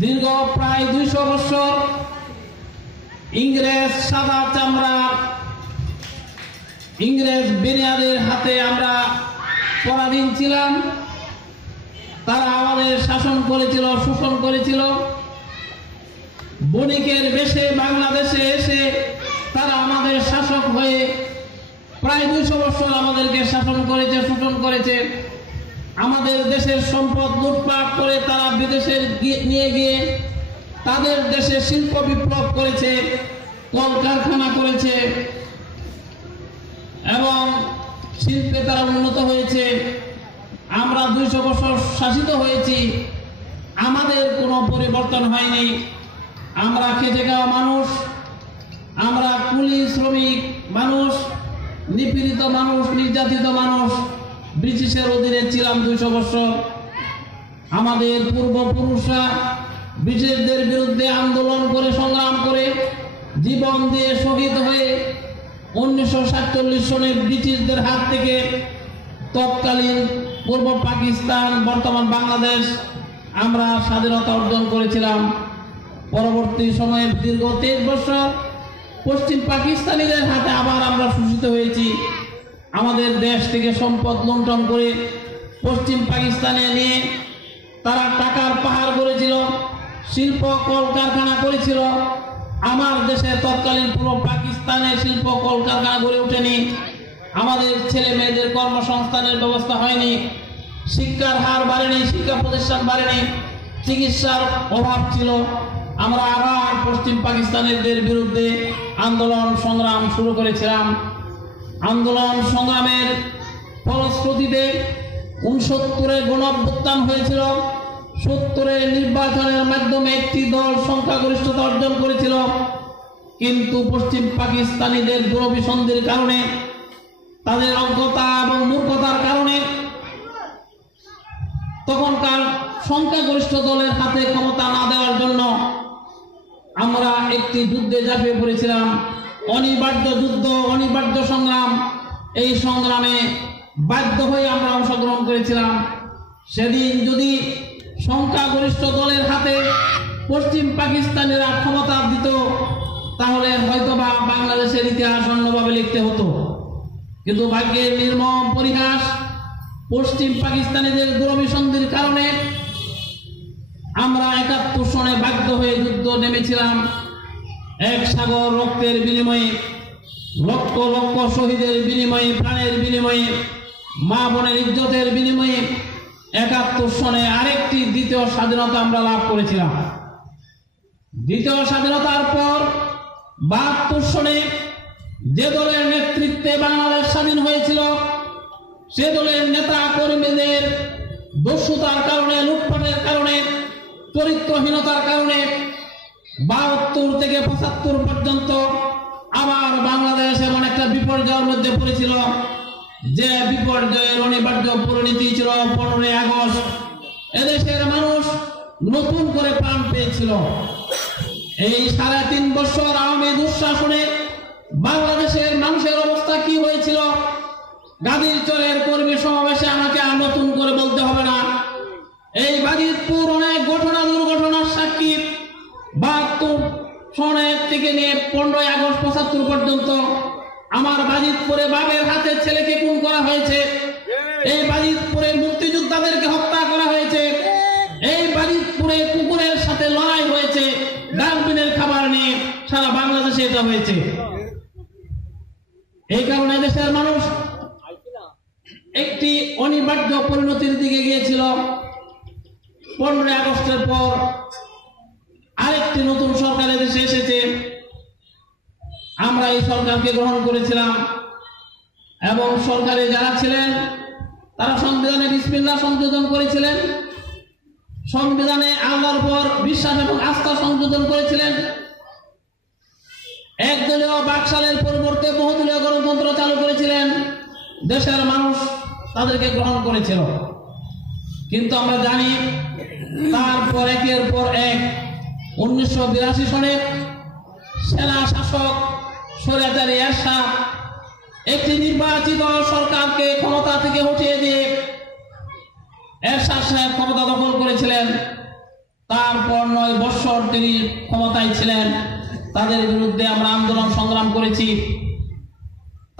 দীর্ঘ প্রায় 200 বছর ইংরেজ সাদা চামড়া ইংরেজ বেনিয়াদের হাতে আমরা পরাধীন ছিলাম। তারা আমাদের শাসন করেছিল, শোষণ করেছিল। বণিকের বেশে বাংলাদেশে এসে তারা আমাদের শাসক হয়ে প্রায় 200 বছর আমাদেরকে শাসন করেছে, শোষণ করেছে। আমাদের দেশের সম্পদ লুটপাট করে তারা বিদেশে নিয়ে গিয়ে তাদের দেশে শিল্প বিপ্লব করেছে, কলকারখানা করেছে এবং শিল্পে তারা উন্নত হয়েছে। আমরা 200 বছর শাসিত হয়েছি, আমাদের কোনো পরিবর্তন হয়নি। আমরা খেটে খাওয়া মানুষ, আমরা কুলি শ্রমিক মানুষ, নিপীড়িত মানুষ, নির্যাতিত মানুষ, ব্রিটিশের অধীনে ছিলাম 200 বছর। আমাদের পূর্বপুরুষরা ব্রিটিশদের বিরুদ্ধে আন্দোলন করে, সংগ্রাম করে, জীবন দিয়ে শহীদ হয়ে 1947 সনে ব্রিটিশদের হাত থেকে তৎকালীন পূর্ব পাকিস্তান, বর্তমান বাংলাদেশ আমরা স্বাধীনতা অর্জন করেছিলাম। পরবর্তী সময়ে দীর্ঘ 23 বছর পশ্চিম পাকিস্তানিদের হাতে আবার আমরা শোষিত হয়েছি। আমাদের দেশ থেকে সম্পদ লুণ্ঠন করে পশ্চিম পাকিস্তানে নিয়ে তারা টাকার পাহাড় করেছিল, শিল্প কলকারখানা করেছিল। আমার দেশে তৎকালীন পূর্ব পাকিস্তানে শিল্প কলকারখানা গড়ে ওঠেনি। আমাদের ছেলে মেয়েদের কর্মসংস্থানের ব্যবস্থা হয়নি, শিক্ষার হার বাড়েনি, শিক্ষা প্রতিষ্ঠান বাড়েনি, চিকিৎসার অভাব ছিল। আমরা আবার পশ্চিম পাকিস্তানিদের বিরুদ্ধে আন্দোলন সংগ্রাম শুরু করেছিলাম। আন্দোলন সংগ্রামের ফলশ্রুতিতে 69-এ গণঅভ্যুত্থান হয়েছিল। 70-এর নির্বাচনের মাধ্যমে একটি দল সংখ্যাগরিষ্ঠতা অর্জন করেছিল, কিন্তু পশ্চিম পাকিস্তানিদের দুরভিসন্ধির কারণে, তাদের অজ্ঞতা এবং মূর্খতার কারণে তখনকার সংখ্যাগরিষ্ঠ দলের হাতে ক্ষমতা না দেওয়ার জন্য আমরা একটি যুদ্ধে ঝাঁপিয়ে পড়েছিলাম। অনিবার্য যুদ্ধ, অনিবার্য সংগ্রাম। এই সংগ্রামে বাধ্য হয়ে আমরা অংশগ্রহণ করেছিলাম। সেদিন যদি সংখ্যাগরিষ্ঠ দলের হাতে পশ্চিম পাকিস্তানিরা ক্ষমতা দিত, তাহলে হয়তোবা বাংলাদেশের ইতিহাস অন্যভাবে লিখতে হতো। কিন্তু ভাগ্যের নির্মম পরিহাস, পশ্চিম পাকিস্তানিদের দুরভিসন্ধির কারণে আমরা 71 সনে বাধ্য হয়ে যুদ্ধ নেমেছিলাম। এক সাগর রক্তের বিনিময়ে, লক্ষ লক্ষ শহীদের বিনিময়ে, প্রাণের বিনিময়ে, মা বোনের ইজ্জতের বিনিময়ে 71 সনে আরেকটি দ্বিতীয় স্বাধীনতা আমরা লাভ করেছিলাম। দ্বিতীয় স্বাধীনতার পর 72 সনে যে দলের নেতৃত্বে বাংলাদেশ স্বাধীন হয়েছিল, সে দলের নেতা কর্মীদের দস্যুতার কারণে, লুটপাটের কারণে, চরিত্রহীনতার কারণে 72 থেকে 75 পর্যন্ত আবার বাংলাদেশ এমন একটা বিপর্যয়ের মধ্যে পড়েছিল, যে বিপর্যয়ের অনিবার্য পরিণতি ছিল 15ই আগস্ট। এদেশের মানুষ নতুন করে প্রাণ পেয়েছিল। এই 3.5 বছর আওয়ামী দুঃশাসনে বাংলাদেশের মানুষের অবস্থা কি হয়েছিল, গাজীর চরের কর্মী সমাবেশে আমাকে আর নতুন করে বলতে হবে না। এই বাজিতপুর অনেক ঘটনা দুর্ঘটনার সাক্ষী। 72 সনের থেকে নিয়ে 15ই আগস্ট 75 পর্যন্ত আমার বাজিতপুরে বাবের হাতে ছেলেকে খুন করা হয়েছে। এই বাজিতপুরে মুক্তিযোদ্ধাদেরকে হত্যা করা হয়েছে। এই বাজিতপুরে কুকুরের সাথে লড়াই হয়েছে, ডাস্টবিনের খাবার নিয়ে। সারা বাংলাদেশে এটা হয়েছে। এই কারণে দেশের মানুষ একটি অনিবার্য পরিণতির দিকে গিয়েছিল। 15ই আগস্টের পর আরেকটি নতুন সরকার দেশে এসেছে। আমরা এই সরকারকে গ্রহণ করেছিলাম এবং সরকারে যারা ছিলেন তারা সংবিধানে বিসমিল্লাহ সংযোজন করেছিলেন, সংবিধানে আল্লাহর উপর বিশ্বাস এবং আস্থা সংযোজন করেছিলেন। একদলীয় বাকশালের পরিবর্তে বহুদলীয় গণতন্ত্র চালু করেছিলেন। দেশের মানুষ তাদেরকে গ্রহণ করেছিল। কিন্তু আমরা জানি তারপর একের পর এক 1982 সনে সেনা শাসক স্বৈরাচারী এরশাদ একটি নির্বাচিত সরকারকে ক্ষমতা থেকে হটিয়ে দিয়ে এরশাদ সাহেব ক্ষমতা দখল করেছিলেন। তারপর 9 9 বছর তিনি ক্ষমতায় ছিলেন, তাদের বিরুদ্ধে আমরা আন্দোলন সংগ্রাম করেছি।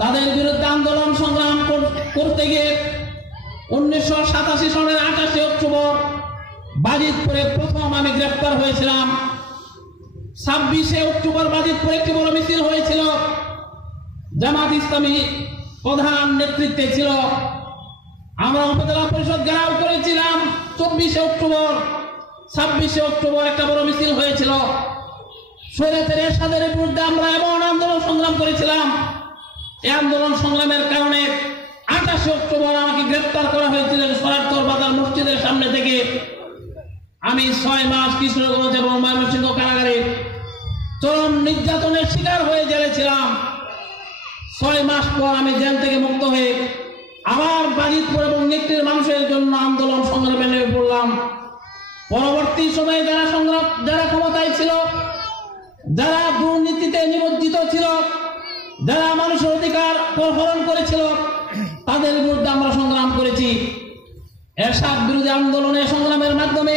তাদের বিরুদ্ধে আন্দোলন সংগ্রাম করতে গিয়ে 1987 সনের 28 অক্টোবর বাজিতপুরে প্রথম আমি গ্রেফতার হয়েছিলাম। 26 অক্টোবর বাজিতপুরে একটি বড় মিছিল হয়েছিল, জামাত ইসলামী প্রধান নেতৃত্বে ছিল। আমরা উপজেলা পরিষদ ঘেরাও করেছিলাম 24 অক্টোবর। 26 অক্টোবর একটা বড় মিছিল হয়েছিল। স্বৈরাচারী এরশাদের বিরুদ্ধে আমরা এমন আন্দোলন সংগ্রাম করেছিলাম, এই আন্দোলন সংগ্রামের কারণে 28 অক্টোবর আমাকে গ্রেফতার করা হয়েছিল সরারচর বাজার মসজিদের সামনে থেকে। আমি 6 মাস কিশোরগঞ্জ এবং ময়মনসিংহ কারাগারে চরম নির্যাতনের শিকার হয়ে জেলে ছিলাম। 6 মাস পর আমি জেল থেকে মুক্ত হয়ে আবার বাজিতপুর এবং নেকড়ির মানুষের জন্য আন্দোলন সংগ্রামে নেমে পড়লাম। পরবর্তী সময়ে যারা ক্ষমতায় ছিল, যারা দুর্নীতিতে নিমজ্জিত ছিল, যারা মানুষের অধিকার হরণ করেছিল, তাদের বিরুদ্ধে আমরা সংগ্রাম করেছি। এরশাদ বিরোধী আন্দোলনে সংগ্রামের মাধ্যমে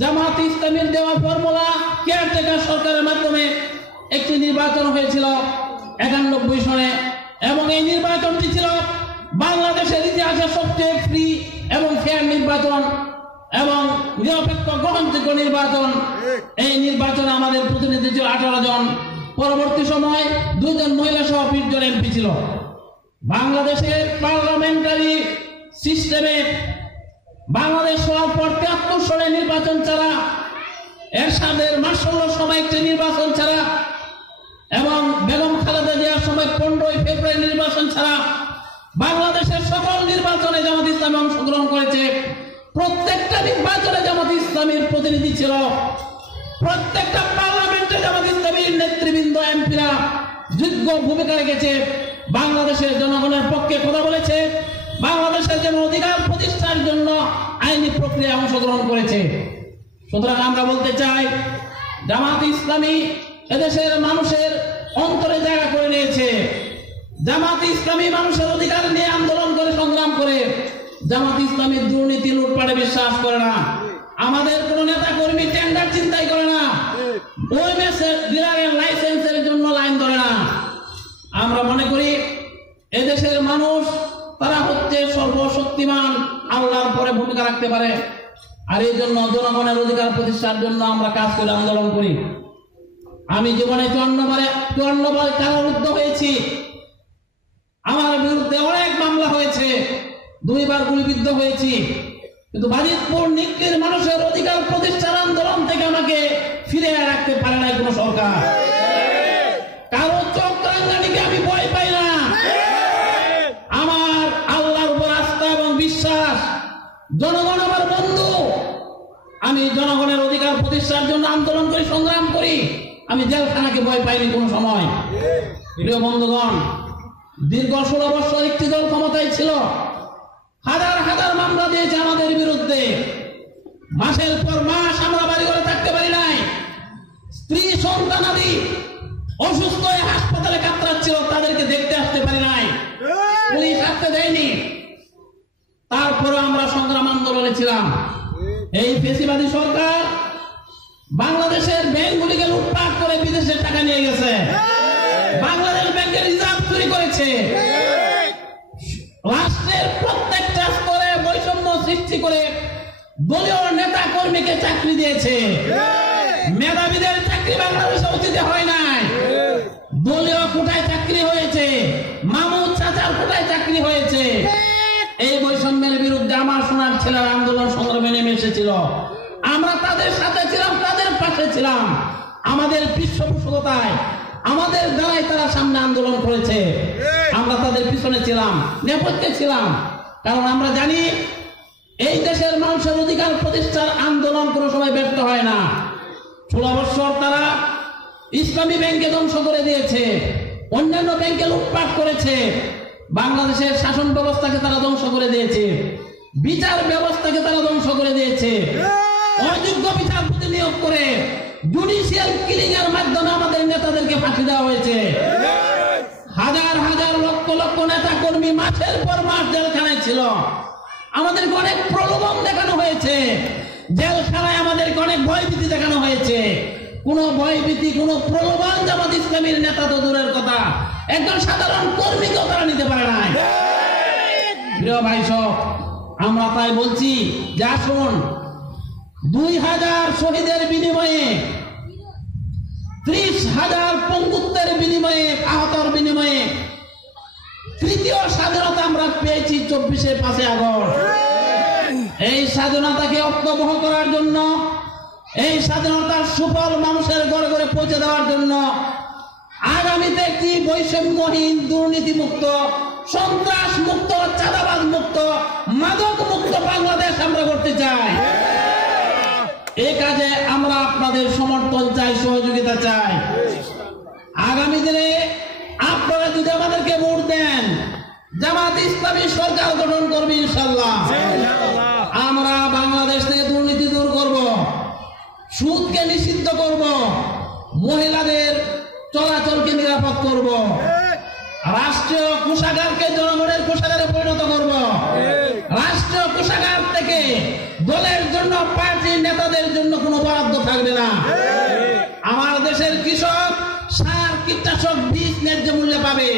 জামাত ইসলামীর দেওয়া ফর্মুলা কেয়ারটেকার সরকারের মাধ্যমে একটি নির্বাচন হয়েছিল 91 সনে, এবং এই নির্বাচনটি ছিল বাংলাদেশের ইতিহাসে সবচেয়ে ফ্রি এবং ফেয়ার নির্বাচন এবং নিরপেক্ষ গ্রহণযোগ্য নির্বাচন। এই নির্বাচনে আমাদের প্রতিনিধি ছিল 18 জন। পরবর্তী সময় 2 জন মহিলা সহ 20 জন এমপি ছিল। বাংলাদেশের পার্লামেন্টারি সিস্টেমে বাংলাদেশ হওয়ার পর 73 সনে নির্বাচন ছাড়া, এরশাদের মার্শাল্লার সময় একটি নির্বাচন ছাড়া এবং বেগম খালেদা জিয়ার সময় 15 ফেব্রুয়ারি নির্বাচন ছাড়া বাংলাদেশের সকল নির্বাচনে জামাত ইসলামী অংশগ্রহণ করেছে। প্রত্যেকটা নির্বাচনে জামাত ইসলামীর প্রতিনিধি ছিল। প্রত্যেকটা পার্লামেন্টে জামাত ইসলামীর নেতৃবৃন্দ এমপিরা যোগ্য ভূমিকা রেখেছে, বাংলাদেশের জনগণের পক্ষে কথা বলেছে, বাংলাদেশের যেমন অধিকার প্রতিষ্ঠার জন্য আইনি প্রক্রিয়া অংশগ্রহণ করেছে। সুতরাং আমরা বলতে চাই, জামাত ইসলামী এদেশের মানুষের অন্তরে জায়গা করে নিয়েছে। জামাত ইসলামী মানুষের অধিকার নিয়ে আন্দোলন করে সংগ্রাম করে। জামাত ইসলামী দুর্নীতি লুটপাটে বিশ্বাস করে না। আমাদের কোন নেতা কর্মী টেন্ডার চিন্তাই করে না। ওএমএস ডিলারের লাইসেন্সের জন্য লাইন ধরে না। আমরা মনে করি এদেশের মানুষ তারা হচ্ছে সর্বশক্তিমান, আল্লাহর পরে ভূমিকা রাখতে পারে। আর এই জন্য জনগণের অধিকার প্রতিষ্ঠার জন্য আমরা কাজ করে আন্দোলন করি। আমি জীবনে 54 বার কারারুদ্ধ হয়েছি। আমার বিরুদ্ধে অনেক মামলা হয়েছে, 2 বার গুলিবিদ্ধ হয়েছি, কিন্তু বাজিতপুর নিকলির মানুষের অধিকার প্রতিষ্ঠার আন্দোলন থেকে আমাকে ফিরে রাখতে পারে না কোন সরকার। কারো চক্রাঙ্গানিকে আমি ভয় পাই না। আমার আল্লাহর উপর আস্থা এবং বিশ্বাস, জনগণ আমার বন্ধু। আমি জনগণের অধিকার প্রতিষ্ঠার জন্য আন্দোলন করি, সংগ্রাম করি। আমি জেলখানাকে ভয় পাইনি কোন সময়। প্রিয় বন্ধুগণ, দীর্ঘ 16 বছর একটি দল ক্ষমতায় ছিল, হাজার হাজার মামলা দিয়েছে আমাদের বিরুদ্ধে। মাসের পর মাস আমরা বাড়ি ঘরে থাকতে পারি নাই। স্ত্রী সন্তানাদি অসুস্থ হয়ে হাসপাতালে কাতরাচ্ছিল, তাদেরকে দেখতে আসতে পারি নাই, পুলিশ আসতে দেয়নি। তারপরে আমরা সংগ্রাম আন্দোলনে ছিলাম। এই ফেসিবাদী সরকার বাংলাদেশের ব্যাংকগুলিকে লুটপাট করে বিদেশে টাকা নিয়ে গেছে, বাংলাদেশ ব্যাংকের রিজার্ভ চুরি করেছে, রাষ্ট্রের প্রত্যেকটা স্তরে বৈষম্য সৃষ্টি করে দলীয় নেতা কর্মীকে চাকরি দিয়েছে। মেধাবীদের চাকরি বাংলাদেশে উচিত হয় নাই, দলীয় কোটায় চাকরি হয়েছে, মামুদ চাচার কোটায় চাকরি হয়েছে। এই বৈষম্যের বিরুদ্ধে আমার সোনার ছেলেরা আন্দোলন সংগ্রামে নেমে এসেছিল। আমরা তাদের সাথে ছিলাম, তাদের পাশে ছিলাম। আমাদের পৃষ্ঠপোষকতায়, আমাদের দ্বারাই তারা সামনে আন্দোলন করেছে। আমরা তাদের পিছনে ছিলাম, নেপথ্যে ছিলাম। কারণ আমরা জানি এই দেশের মানুষের অধিকার প্রতিষ্ঠার আন্দোলন কোনো সময় ব্যর্থ হয় না। 16 বছর তারা ইসলামী ব্যাংকে ধ্বংস করে দিয়েছে, অন্যান্য ব্যাংকে লুটপাট করেছে, বাংলাদেশের শাসন ব্যবস্থাকে তারা ধ্বংস করে দিয়েছে, বিচার ব্যবস্থাকে তারা ধ্বংস করে দিয়েছে। অযোগ্য বিচারপতি নিয়োগ করে জুডিশিয়াল কিলিং এর মাধ্যমে আমাদের নেতাদেরকে ফাঁসি দেওয়া হয়েছে। হাজার হাজার লক্ষ লক্ষ নেতা কর্মী মাসের পর মাস জেলখানায় ছিল। আমাদেরকে অনেক প্রলোভন দেখানো হয়েছে। জেলখানায় আমাদেরকে অনেক ভয়ভীতি দেখানো হয়েছে। কোন ভয়ভীতি, কোন প্রলোভন জামাত ইসলামীর নেতা তো দূরের কথা, একজন সাধারণ কর্মীকেও তারা নিতে পারে নাই। প্রিয় ভাই সব, আমরা তাই বলছি যে আসুন 2000 শহীদের বিনিময়ে, 30,000 পঙ্গুত্বের বিনিময়ে, আহতর বিনিময়ে তৃতীয় স্বাধীনতা আমরা পেয়েছি 24শে আগস্ট। এই স্বাধীনতাকে অর্থবহ করার জন্য, এই স্বাধীনতার সুফল মানুষের ঘরে ঘরে পৌঁছে দেওয়ার জন্য আগামীতে একটি বৈষম্যহীন, দুর্নীতিমুক্ত, সন্ত্রাস মুক্ত, চাঁদাবাজ মুক্ত, মাদক মুক্ত বাংলাদেশ আমরা করতে চাই। এই কাজে আমরা আপনাদের সমর্থন চাই, সহযোগিতা চাই। আগামী দিনে আপনারা যদি আমাদেরকে ভোট দেন, জামাত ইসলামী সরকার গঠন করবে ইনশাআল্লাহ। আমরা বাংলাদেশ থেকে দুর্নীতি দূর করব, সুদকে নিষিদ্ধ করব, মহিলাদের চলাচলকে নিরাপদ করব, রাষ্ট্রীয় কোষাগারকে জনগণের কোষাগারে পরিণত করব। রাষ্ট্রীয় কোষাগার থেকে দলের জন্য, পার্টির নেতাদের জন্য কোনো বরাদ্দ থাকবে না। আমার দেশের কৃষক সার, কীটনাশক, বীজ ন্যায্য মূল্যে পাবে।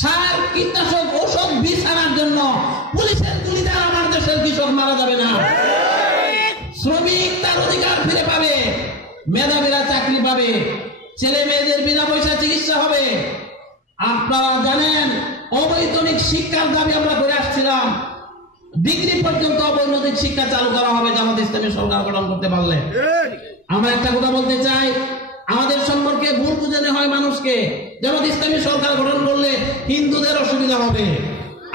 সার, কীটনাশক, ঔষধ, বীজ আনার জন্য পুলিশের গুলিতে আমার দেশের কৃষক মারা যাবে না। শ্রমিক তার অধিকার ফিরে পাবে, মেধাবীরা চাকরি পাবে, ছেলে মেয়েদের বিনা পয়সা চিকিৎসা হবে। আপনারা জানেন অবৈতনিক শিক্ষার দাবি আমরা করে আসছিলাম, ডিগ্রি পর্যন্ত অবৈতনিক শিক্ষা চালু করা হবে জামাত ইসলামী সরকার গঠন করতে পারলে। আমরা একটা কথা বলতে চাই, আমাদের সম্পর্কে ভুল বুঝানো হয় মানুষকে, জামাত ইসলামী সরকার গঠন করলে হিন্দুদের অসুবিধা হবে।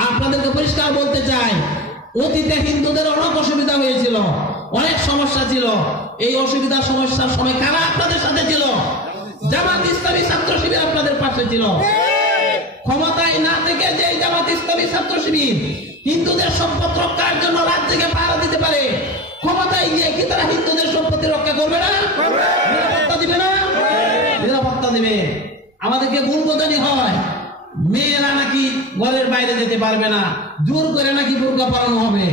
আপনাদেরকে পরিষ্কার বলতে চাই, অতীতে হিন্দুদের অনেক অসুবিধা হয়েছিল, অনেক সমস্যা ছিল। এই অসুবিধা সমস্যার সময় কারা আপনাদের সাথে ছিল? জামাত ইসলামী ছাত্র শিবির আপনাদের পাশে ছিল। ক্ষমতায় না থেকে যে জামাত ইসলামী ছাত্র শিবির হিন্দুদের সম্পদ রক্ষার জন্য রাত থেকে পাহারা দিতে পারে, ক্ষমতায় গিয়ে কি তারা হিন্দুদের সম্পত্তি রক্ষা করবে না? নিরাপত্তা দিবে না? নিরাপত্তা দিবে। আমাদেরকে ভুল বোঝানি হয়, মেয়েরা নাকি ঘরের বাইরে যেতে পারবে না, জোর করে নাকি বোরকা পরানো হবে।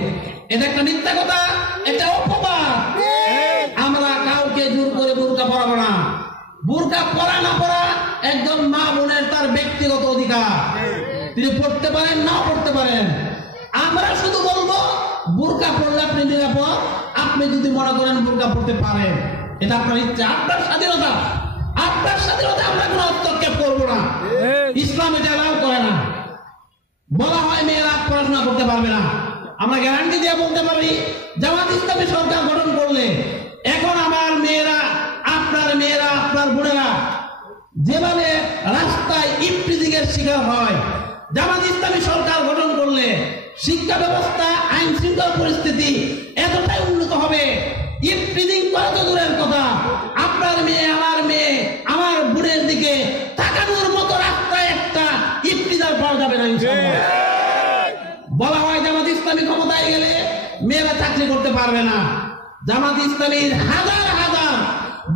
এটা একটা মিথ্যা কথা, এটা অপবাদ। আমরা কাউকে জোর করে বোরকা পরাবো না। বোরকা পরা না পরা একজন মা বোনের তার ব্যক্তিগত অধিকার, তিনি পড়তে পারেন, না পড়তে পারেন। আমরা শুধু বলবো বোরকা পড়লে আপনি নিরাপদ, আপনি যদি মনে করেন বোরকা পড়তে পারেন, এটা আপনার ইচ্ছা, আপনার স্বাধীনতা। আপনার স্বাধীনতা আমরা কোনো হস্তক্ষেপ করবো না। ইসলাম এটা অ্যালাউ করে না। বলা হয় মেয়েরা পড়াশোনা করতে পারবে না। আমরা গ্যারান্টি দিয়ে বলতে পারি, জামাত ইসলামী সরকার গঠন করলে এখন আমার মেয়েরা, আপনার মেয়েরা, আপনার বোনেরা যেভাবে রাস্তায় ইফটিজিং এর শিকার হয়, জামাত ইসলামী সরকার গঠন করলে শিক্ষা ব্যবস্থা, আইন শৃঙ্খলা পরিস্থিতি এতটাই উন্নত হবে, ইফটিজিং করা তো দূরের কথা, আপনার মেয়ে, আমার বোনের দিকে তাকানোর মতো রাস্তায় একটা ইফতিজার পাওয়া যাবে না ইনশাআল্লাহ। বলা হয় জামাত ইসলামী ক্ষমতায় গেলে মেয়েরা চাকরি করতে পারবে না। জামাত ইসলামীর হাজার হাজার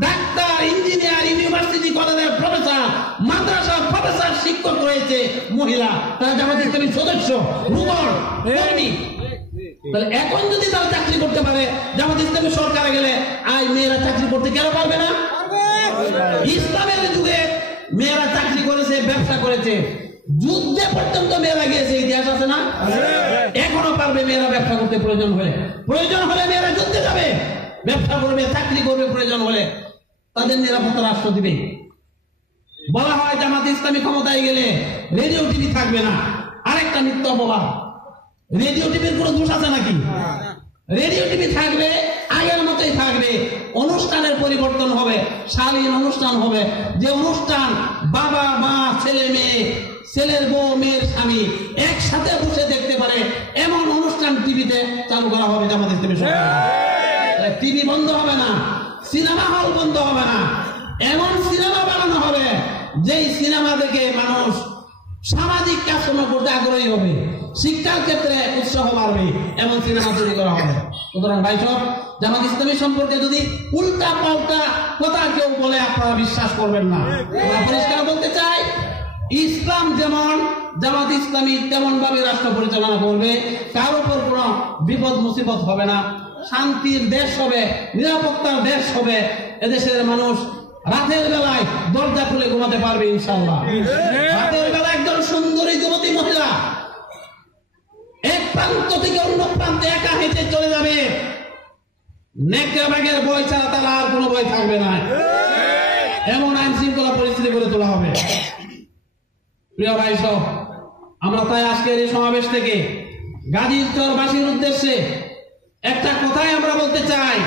ডাক্তার, ইঞ্জিনিয়ার, ইউনিভার্সিটি কলেজের প্রফেসর, মাদ্রাসার প্রফেসর, শিক্ষক রয়েছে মহিলা, তারা জামাত ইসলামীর সদস্য, রুগর, কর্মী। তাহলে এখন যদি তারা চাকরি করতে পারে, জামাত ইসলামী সরকারে গেলে আজ মেয়েরা চাকরি করতে কেন পারবে না? ইসলামের যুগে মেয়েরা চাকরি করেছে, ব্যবসা করেছে, যুদ্ধে পর্যন্ত মেয়েরা গিয়েছে, ইতিহাস আছে না? এখনো পারবে মেয়েরা ব্যবসা করতে। প্রয়োজন হলে মেয়েরা যুদ্ধে যাবে, ব্যবসা করবে, চাকরি করবে, প্রয়োজন হলে তাদের নিরাপত্তা রাষ্ট্র দিবে। বলা হয় জামাত ইসলামী ক্ষমতায় গেলে রেডিও টিভি থাকবে না। আরেকটা মিথ্যা অপবাদ। রেডিও টিভির কোনো দোষ আছে নাকি? রেডিও টিভি থাকবে, আগের মতোই থাকবে। অনুষ্ঠানের পরিবর্তন হবে, শালীন অনুষ্ঠান হবে, যে অনুষ্ঠান বাবা মা, ছেলে মেয়ে, ছেলের বউ, মেয়ের স্বামী একসাথে বসে দেখতে পারে, এমন অনুষ্ঠান টিভিতে চালু করা হবে জামাত ইসলামী সরকার। টিভি বন্ধ হবে না, সিনেমা হল বন্ধ হবে না, এমন সিনেমা বানানো হবে যেই সিনেমা দেখে মানুষ সামাজিক কাজকর্ম করতে আগ্রহী হবে, শিক্ষার ক্ষেত্রে উৎসাহ বাড়বে, এমন সিনেমা তৈরি করা হবে। সুতরাং ভাই সব, জামাত ইসলামী সম্পর্কে যদি উল্টা পাল্টা কথা কেউ বলে আপনারা বিশ্বাস করবেন না। আমরা পরিষ্কার বলতে চাই, ইসলাম যেমন, জামাত ইসলামী তেমন ভাবে রাষ্ট্র পরিচালনা করবে, কার উপর কোনো বিপদ মুসিবত হবে না, শান্তির দেশ হবে, নিরাপত্তার দেশ হবে। এদেশের মানুষ রাতের বেলায় দরজা খুলে ঘুমাতে পারবে ইনশাআল্লাহ। রাতের বেলা একজন সুন্দরী যুবতী মহিলা এক প্রান্ত থেকে অন্য প্রান্তে একা হেঁটে চলে যাবে, নেকড়ে বাঘের ভয় ছাড়া তার আর কোনো ভয় থাকবে না। এমন আইন শৃঙ্খলা পরিস্থিতি করে তোলা হবে। প্রিয় ভাই সব, আমরা তাই আজকের এই সমাবেশ থেকে গাজীরচরবাসীর উদ্দেশ্যে একটা কথাই আমরা বলতে চাই।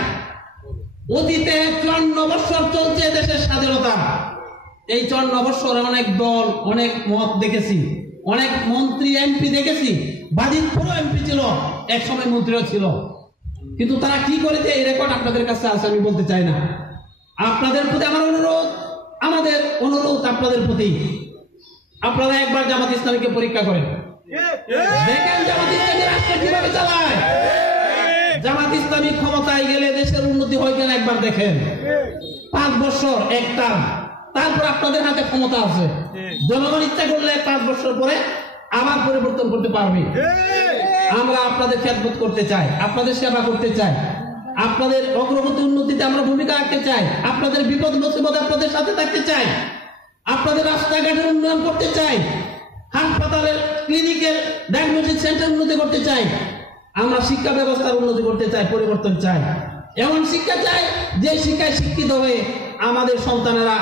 অতীতে 54 বছর চলছে দেশের স্বাধীনতা। এই 54 বছরে অনেক দল, অনেক মত দেখেছি, অনেক মন্ত্রী এমপি দেখেছি। বাজিতপুরও এমপি ছিল, এক সময় মন্ত্রীও ছিল, কিন্তু তারা কি করেছে এই রেকর্ড আপনাদের কাছে আছে, আমি বলতে চাই না। আপনাদের প্রতি আমার অনুরোধ, আমাদের অনুরোধ আপনাদের প্রতি, আপনারা একবার জামাত ইসলামীকে পরীক্ষা করেন, দেখেন জামাত ইসলামী রাষ্ট্র কিভাবে চালায়। জামাত ইসলামী ক্ষমতায় গেলে দেশের উন্নতি হয় কিনা একবার দেখেন। 5 বছর এক টার্ম, তারপর আপনাদের হাতে ক্ষমতা আছে। জনগণ ইচ্ছা করলে 5 বছর পরে আবার পরিবর্তন করতে পারবে। আমরা আপনাদের খেদমত করতে চাই, আপনাদের সেবা করতে চাই, আপনাদের অগ্রগতি উন্নতিতে আমরা ভূমিকা রাখতে চাই, আপনাদের বিপদ মুসিবত আপনাদের সাথে থাকতে চাই, আপনাদের রাস্তাঘাটের উন্নয়ন করতে চাই, হাসপাতালের, ক্লিনিকের, ডায়াগনস্টিক সেন্টার উন্নতি করতে চাই, আমরা শিক্ষা ব্যবস্থার উন্নতি করতে চাই, পরিবর্তন চাই। এমন শিক্ষা চাই যে শিক্ষায় শিক্ষিত হয়ে আমাদের সন্তানেরা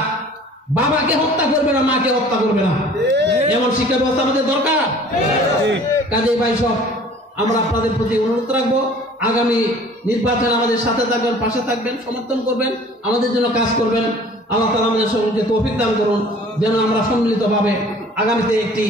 বাবাকে হত্যা করবে না, মাকে হত্যা করবে না। এমন শিক্ষা ব্যবস্থা আমাদের দরকার। কাজেই ভাই সব, আমরা আপনাদের প্রতি অনুরোধ রাখবো, আগামী নির্বাচনে আমাদের সাথে থাকবেন, পাশে থাকবেন, সমর্থন করবেন, আমাদের জন্য কাজ করবেন। আল্লাহ তাআলা আমাদের সকলকে তৌফিক দান করুন, যেন আমরা সম্মিলিতভাবে আগামীতে একটি